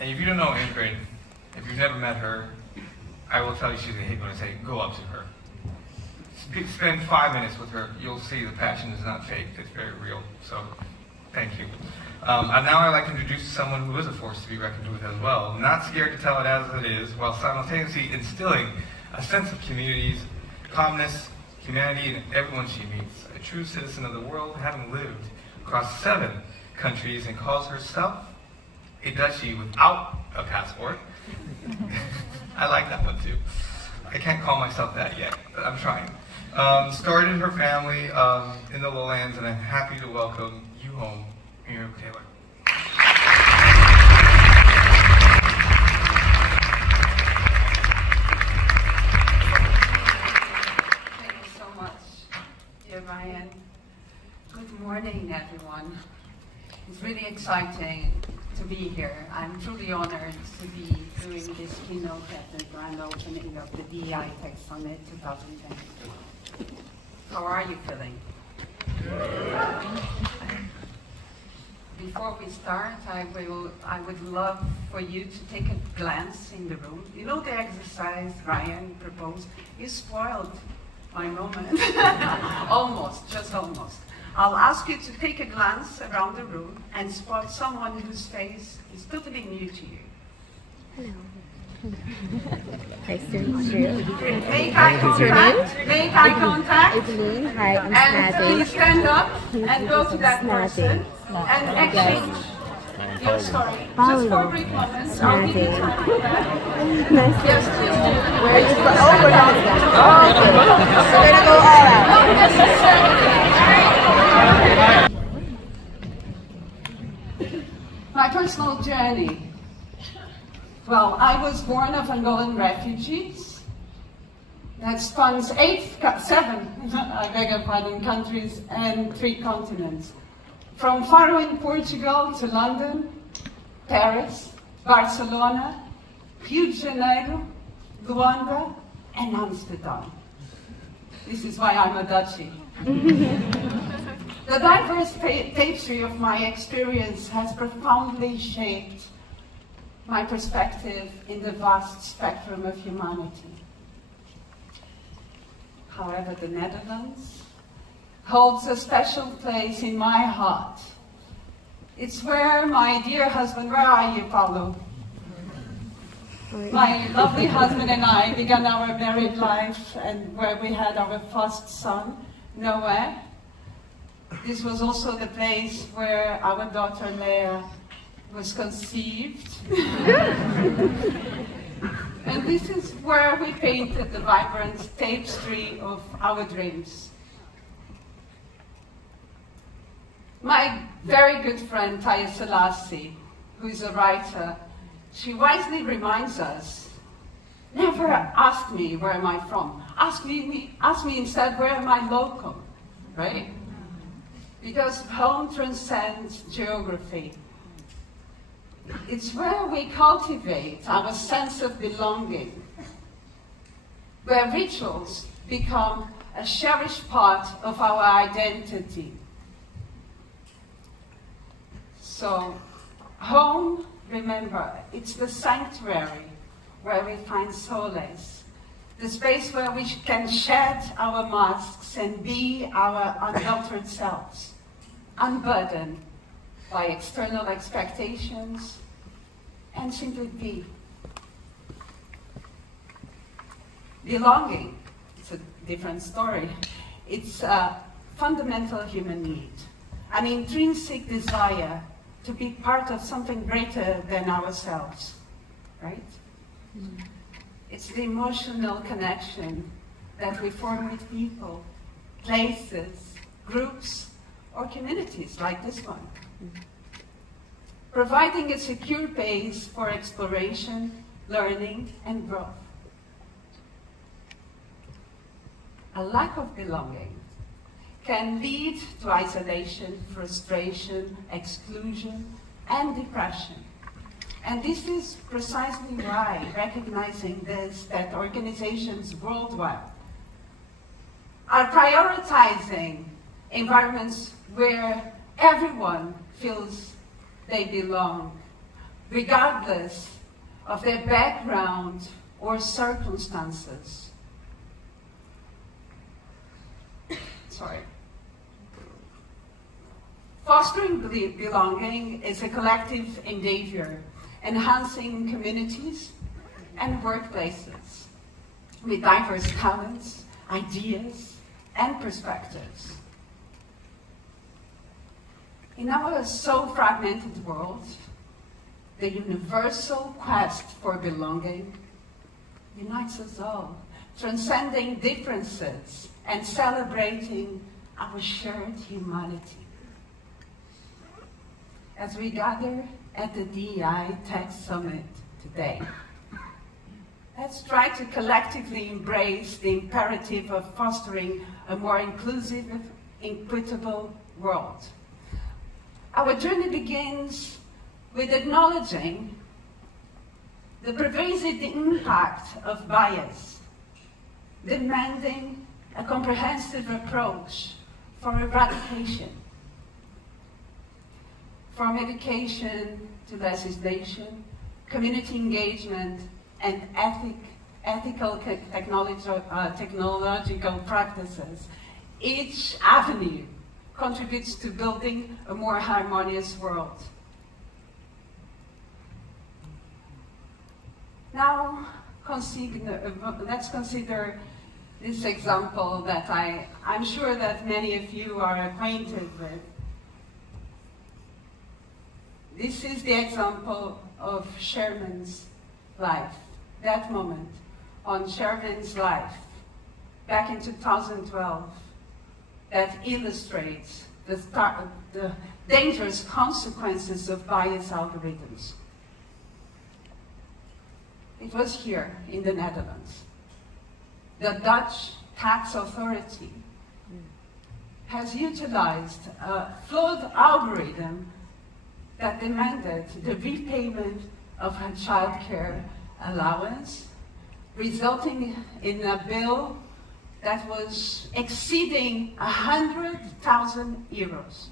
And if you don't know Ingrid, if you've never met her, I will tell you she's a hit when I say, go up to her. Spend 5 minutes with her. You'll see the passion is not fake. It's very real. So, thank you. And now I'd like to introduce someone who is a force to be reckoned with as well. Not scared to tell it as it is, while simultaneously instilling a sense of communities, calmness, humanity in everyone she meets. A true citizen of the world, having lived across 7 countries, and calls herself a duchy without a passport. I like that one too. I can't call myself that yet, but I'm trying. Started her family in the lowlands, and I'm happy to welcome you home, Miriam Taylor. Thank you so much, dear Ryan. Good morning, everyone. It's really exciting to be here. I'm truly honored to be doing this keynote at the grand opening of the DEI Tech Summit 2022. How are you feeling? Before we start, I would love for you to take a glance in the room. You know the exercise Ryan proposed? You spoiled my moment. Almost, just almost. I'll ask you to take a glance around the room and spot someone whose face is totally new to you. Hello. Nice to meet you. Make eye contact. Make eye contact. Evelyn, hi, I'm And Snazzy. please stand up and go to that person and exchange your story. Just for brief moments. I'll give you time for that. Nice to Yes, please do. Where are you from? Oh, we're not done. Oh, okay. So we're gonna go all out. Not necessarily. My personal journey. Well, I was born of Angolan refugees. That spans 7, I beg your pardon, countries and 3 continents. From Faro in Portugal to London, Paris, Barcelona, Rio de Janeiro, Luanda, and Amsterdam. This is why I'm a duchy. The diverse tapestry of my experience has profoundly shaped my perspective in the vast spectrum of humanity. However, the Netherlands holds a special place in my heart. It's where my dear husband, where are you, Paulo? My lovely husband and I began our married life, and where we had our first son, Noah. This was also the place where our daughter Leah was conceived. And this is where we painted the vibrant tapestry of our dreams. My very good friend Taya Selassie, who is a writer, she wisely reminds us, never ask me where am I from. Ask me instead, where am I local, right? Because home transcends geography. It's where we cultivate our sense of belonging, where rituals become a cherished part of our identity. So, home, remember, it's the sanctuary where we find solace, the space where we can shed our masks and be our unaltered selves, unburdened by external expectations, and simply be. Belonging, it's a different story. It's a fundamental human need, an intrinsic desire to be part of something greater than ourselves, right? Mm. It's the emotional connection that we form with people, places, groups, or communities like this one. Mm. Providing a secure base for exploration, learning, and growth. A lack of belonging can lead to isolation, frustration, exclusion, and depression. And this is precisely why, recognizing this, that organizations worldwide are prioritizing environments where everyone feels they belong, regardless of their background or circumstances. Sorry. Fostering belonging is a collective endeavor, enhancing communities and workplaces with diverse talents, ideas, and perspectives. In our so fragmented world, the universal quest for belonging unites us all, transcending differences and celebrating our shared humanity. As we gather at the DEI Tech Summit today, let's try to collectively embrace the imperative of fostering a more inclusive, equitable world. Our journey begins with acknowledging the pervasive impact of bias, demanding a comprehensive approach for eradication. From education to legislation, community engagement, and ethical technological practices, each avenue contributes to building a more harmonious world. Now, let's consider this example that I'm sure that many of you are acquainted with. This is the example of Sherman's life, that moment on Sherman's life back in 2012 that illustrates the dangerous consequences of bias algorithms. It was here in the Netherlands. The Dutch tax authority has utilized a flawed algorithm that demanded the repayment of a childcare allowance, resulting in a bill that was exceeding 100,000 euros.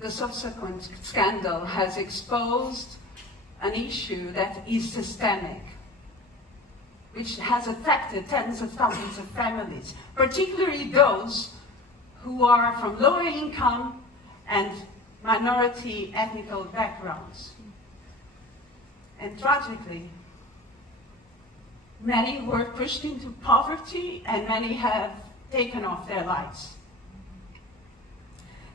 The subsequent scandal has exposed an issue that is systemic, which has affected tens of thousands of families, particularly those who are from lower income and minority ethnical backgrounds. And tragically, many were pushed into poverty and many have taken off their lives.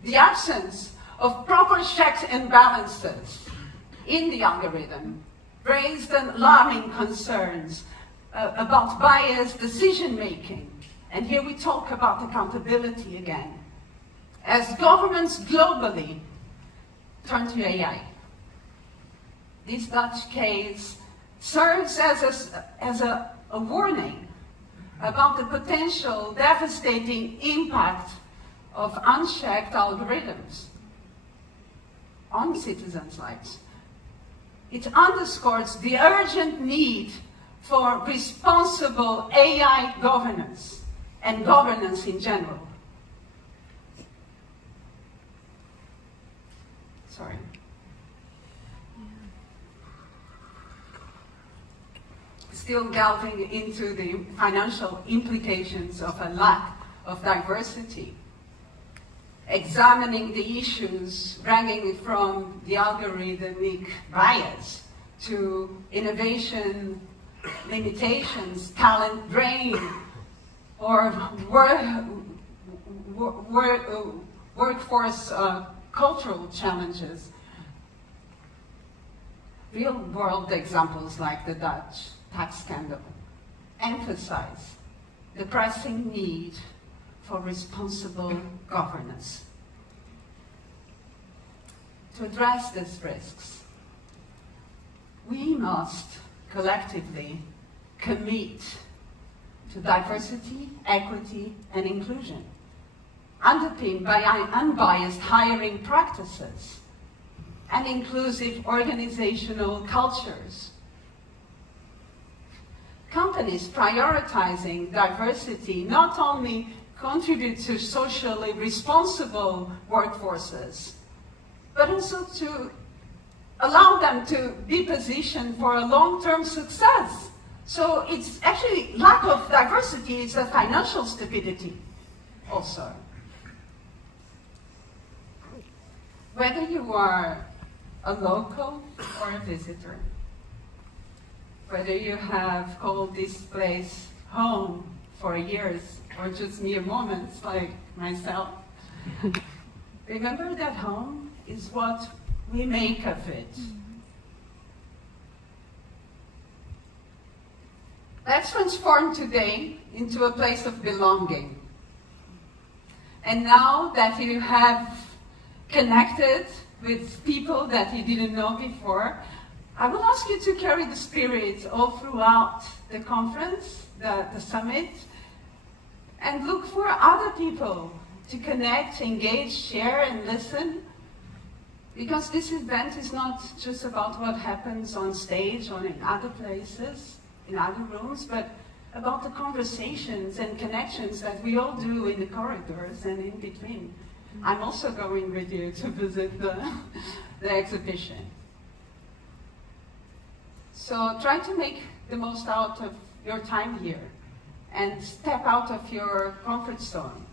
The absence of proper checks and balances in the algorithm raised alarming concerns about biased decision-making. And here we talk about accountability again. As governments globally turn to AI, this Dutch case serves as a warning about the potential devastating impact of unchecked algorithms on citizens' lives. It underscores the urgent need for responsible AI governance and governance in general. Sorry. Still delving into the financial implications of a lack of diversity, examining the issues ranging from the algorithmic bias to innovation limitations, talent drain, or workforce cultural challenges. Real-world examples like the Dutch tax scandal emphasize the pressing need for responsible governance. To address these risks, we must collectively commit to diversity, equity, and inclusion, underpinned by unbiased hiring practices and inclusive organizational cultures. Companies prioritizing diversity not only contribute to socially responsible workforces, but also to allow them to be positioned for a long-term success. So it's actually lack of diversity is a financial stupidity also. Whether you are a local or a visitor, whether you have called this place home for years or just mere moments like myself, remember that home is what we make of it. Let's transform today into a place of belonging. And now that you have connected with people that you didn't know before, I will ask you to carry the spirit all throughout the conference, the summit, and look for other people to connect, engage, share, and listen. Because this event is not just about what happens on stage or in other places, in other rooms, but about the conversations and connections that we all do in the corridors and in between. I'm also going with you to visit the exhibition. So try to make the most out of your time here and step out of your comfort zone.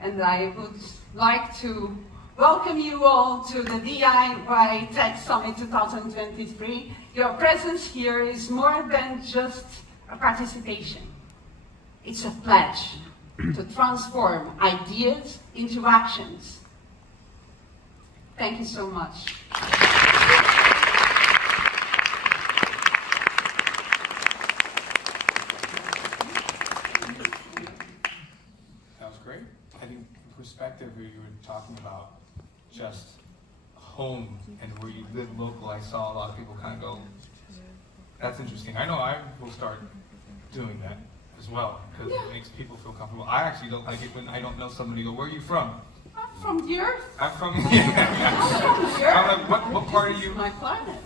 And I would like to welcome you all to the DEI Tech Summit 2023. Your presence here is more than just a participation. It's a pledge to transform ideas into actions. Thank you so much. That was great. I think the perspective where you were talking about just home and where you live local, I saw a lot of people kind of go, that's interesting. I know I will start doing that as well, because it makes people feel comfortable. I actually don't like it when I don't know somebody, go, where are you from? I'm from the Earth. I'm from I'm from the Earth. I'm like, what part are you? My planet.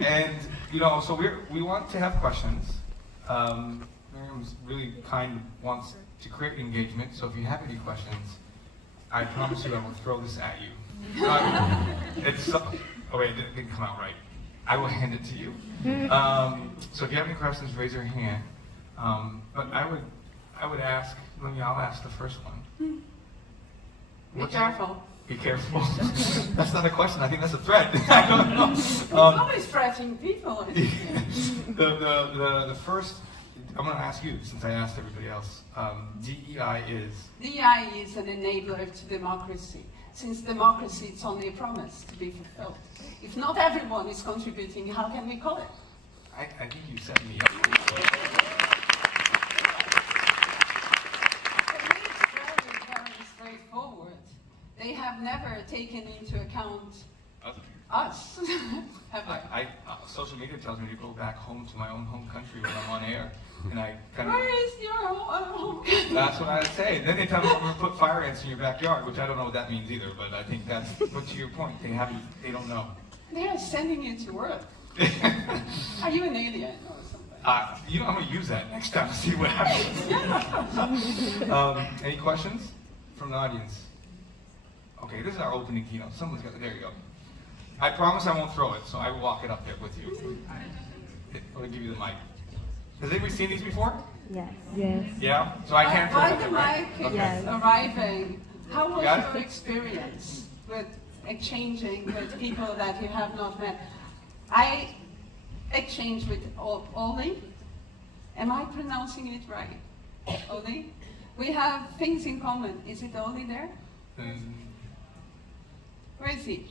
And, you know, so we want to have questions. Miriam's really kind, wants to create engagement, so if you have any questions, I promise you I will throw this at you. It's so, oh wait, it didn't come out right. I will hand it to you. So if you have any questions, raise your hand. But I would ask, I'll ask the first one. Be careful. Be careful. That's not a question, I think that's a threat. I don't know. It's always threatening people. The first, I'm going to ask you, since I asked everybody else. DEI is? DEI is an enabler to democracy. Since democracy is only a promise to be fulfilled. If not everyone is contributing, how can we call it? I think you set me up. It's very straightforward. They have never taken into account us. Social media tells me to go back home to my own home country when I'm on air. And I kind of... Where is your home? That's what I say. Then they tell me I'm going to put fire ants in your backyard, which I don't know what that means either, but I think that's... But to your point, they don't know. They are sending you to Earth. Are you an alien or something? I'm going to use that next time to see what happens. Any questions from the audience? Okay, this is our opening keynote. Someone's got it. There you go. I promise I won't throw it, so I will walk it up there with you. I'll give you the mic. Has anybody seen these before? Yes. Yes. Yeah? So I can't While throw the it, right? mic is Yes. arriving, how was Got it? your experience with exchanging with people that you have not met? I exchanged with Oli. Am I pronouncing it right? Oli? We have things in common. Is it Oli there? Where is he?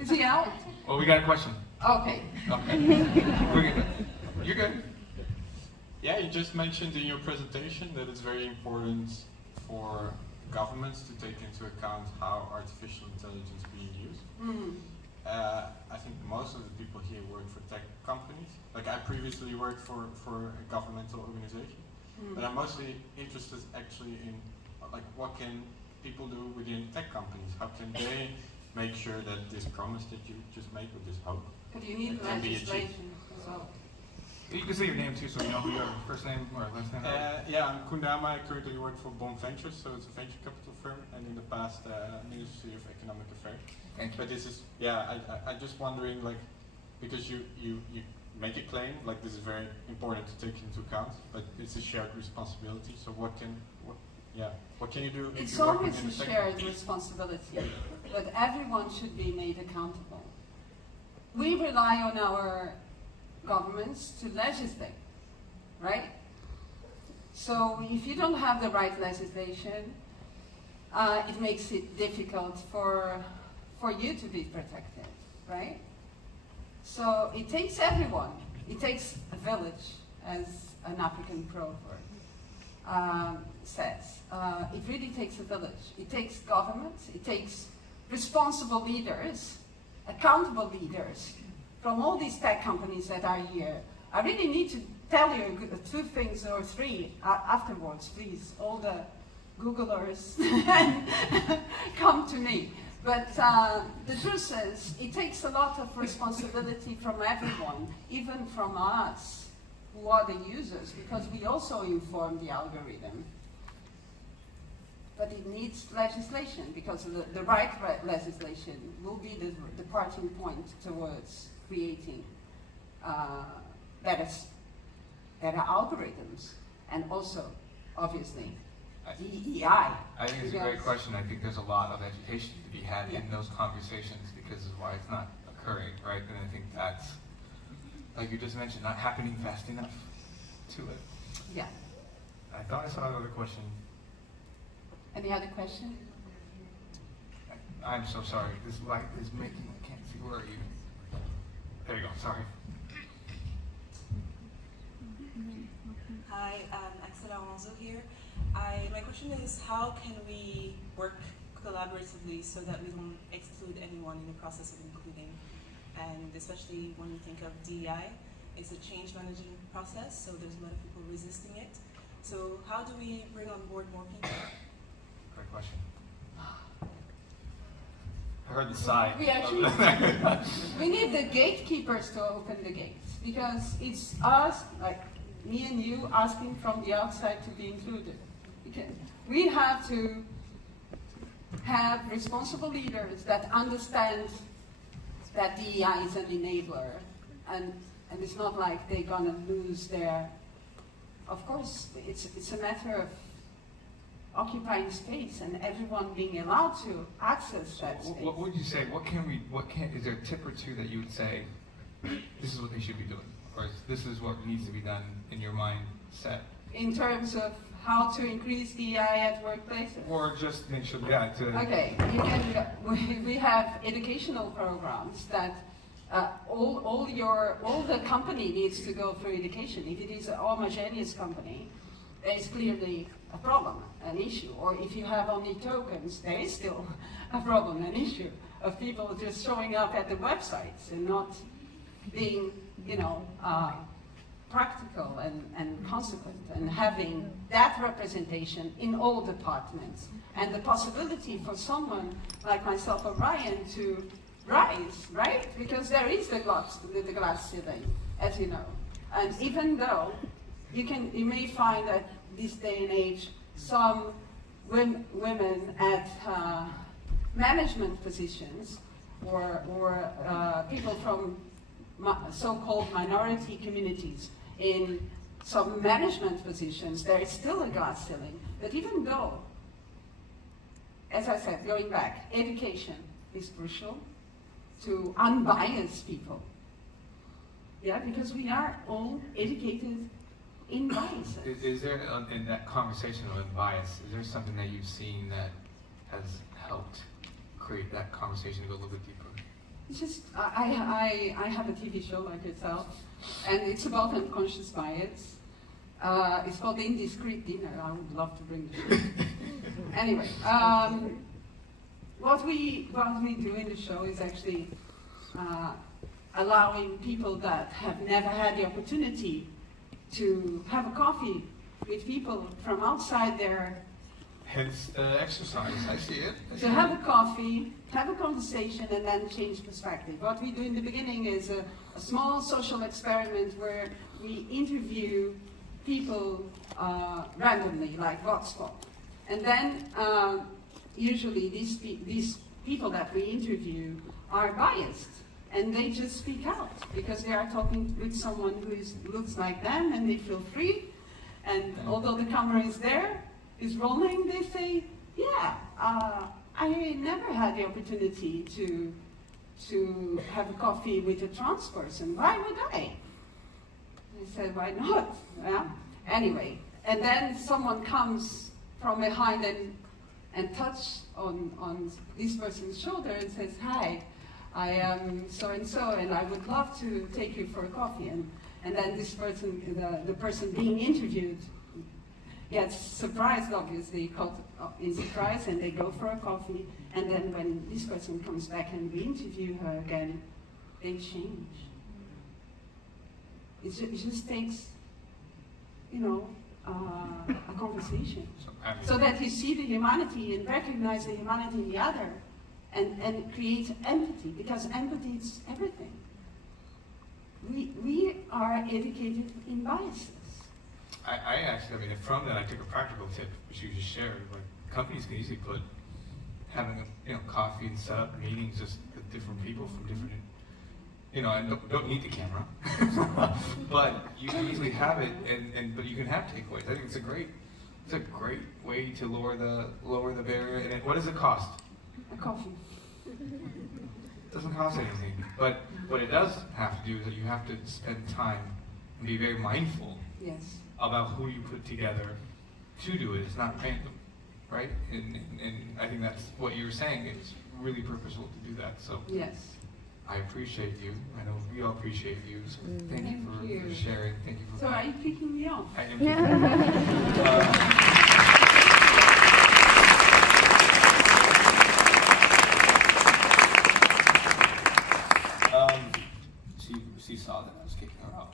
Is he out? Oh, we got a question. Okay. Okay. We're good. You're good. Yeah, you just mentioned in your presentation that it's very important for governments to take into account how artificial intelligence is being used. I think most of the people here work for tech companies. Like I previously worked for a governmental organization, but I'm mostly interested actually in like what can people do within tech companies? How can they make sure that this promise that you just made with this hope But you need can be achieved? legislation as well. You can say your name too, so we know who you are, first name or last name. Yeah, I'm Kundama. I currently work for Bond Ventures, so it's a venture capital firm, and in the past, Ministry of Economic Affairs. Thank you. But this is, yeah, I just wondering, like, because you make a claim, like this is very important to take into account, but it's a shared responsibility. So what can you do if It's you're working always in a the sector? shared responsibility, but everyone should be made accountable. We rely on our governments to legislate, right? So if you don't have the right legislation, it makes it difficult for you to be protected, right? So it takes everyone. It takes a village, as an African proverb says. It really takes a village. It takes governments. It takes responsible leaders, accountable leaders from all these tech companies that are here. I really need to tell you 2 things or 3 afterwards, please. All the Googlers come to me. But the truth is, it takes a lot of responsibility from everyone, even from us, who are the users, because we also inform the algorithm. But it needs legislation, because the right legislation will be the departing point towards creating better algorithms, and also, obviously, DEI. I think it's a great question. I think there's a lot of education to be had in those conversations because of why it's not occurring, right? And I think that's, like you just mentioned, not happening fast enough to it. Yeah. I thought I saw another question. Any other question? I'm so sorry. This light is making, I can't see, where are you? There you go, sorry. Hi, Axel Alonso here. My question is, how can we work collaboratively so that we don't exclude anyone in the process of including? And especially when you think of DEI, it's a change management process, so there's a lot of people resisting it. So how do we bring on board more people? Great question. I heard the sigh. We actually we need the gatekeepers to open the gates, because it's us, like me and you, asking from the outside to be included. We have to have responsible leaders that understand that DEI is an enabler, and it's not like they're gonna lose their. Of course, it's a matter of occupying space and everyone being allowed to access that space. What would you say? Is there a tip or 2 that you would say, this is what they should be doing? Or this is what needs to be done in your mindset? In terms of how to increase DEI at workplaces? Or just make sure, Okay, we have educational programs that all the company needs to go through education. If it is a homogeneous company, there is clearly a problem, an issue. Or if you have only tokens, there is still a problem, an issue of people just showing up at the websites and not being, practical and consequent, and having that representation in all departments. And the possibility for someone like myself or Ryan to rise, right? Because there is the glass ceiling, as you know. And even though you may find that this day and age, some women at management positions or people from so-called minority communities in some management positions, there is still a glass ceiling. But even though, as I said, going back, education is crucial to unbiased people. Yeah, because we are all educated in bias. Is there, in that conversation of bias, is there something that you've seen that has helped create that conversation to go a little bit deeper? It's just, I have a TV show like yourself, and it's about unconscious bias. It's called Indiscreet Dinner. I would love to bring the show. Anyway, what we do in the show is actually allowing people that have never had the opportunity to have a coffee with people from outside their. Hence the exercise, I see it. To have a coffee, have a conversation, and then change perspective. What we do in the beginning is a small social experiment where we interview people randomly, like hotspot. And then usually these people that we interview are biased, and they just speak out because they are talking with someone who looks like them, and they feel free. And although the camera is rolling, they say, yeah, I never had the opportunity to have a coffee with a trans person. Why would I? I said, why not? Yeah? Anyway, and then someone comes from behind and touches on this person's shoulder and says, hi, I am so-and-so, and I would love to take you for a coffee. And then this person, the person being interviewed, gets surprised, obviously, caught in surprise, and they go for a coffee. And then when this person comes back and we interview her again, they change. It just takes, a conversation. So that you see the humanity and recognize the humanity in the other, and create empathy, because empathy is everything. We are educated in biases. I actually, from that I took a practical tip, which you just shared. Like, companies can easily put having coffee and set up meetings just with different people from different, and don't need the camera, but you can easily have it, but you can have takeaways. I think it's a great way to lower the barrier. And what does it cost? A coffee. It doesn't cost anything, but what it does have to do is that you have to spend time and be very mindful. Yes. About who you put together to do it. It's not random, right? And I think that's what you were saying. It's really purposeful to do that. So yes, I appreciate you. I know we all appreciate you. So thank you for sharing. Thank you for. So are you kicking me off? I am kicking you off. She saw that I was kicking her out.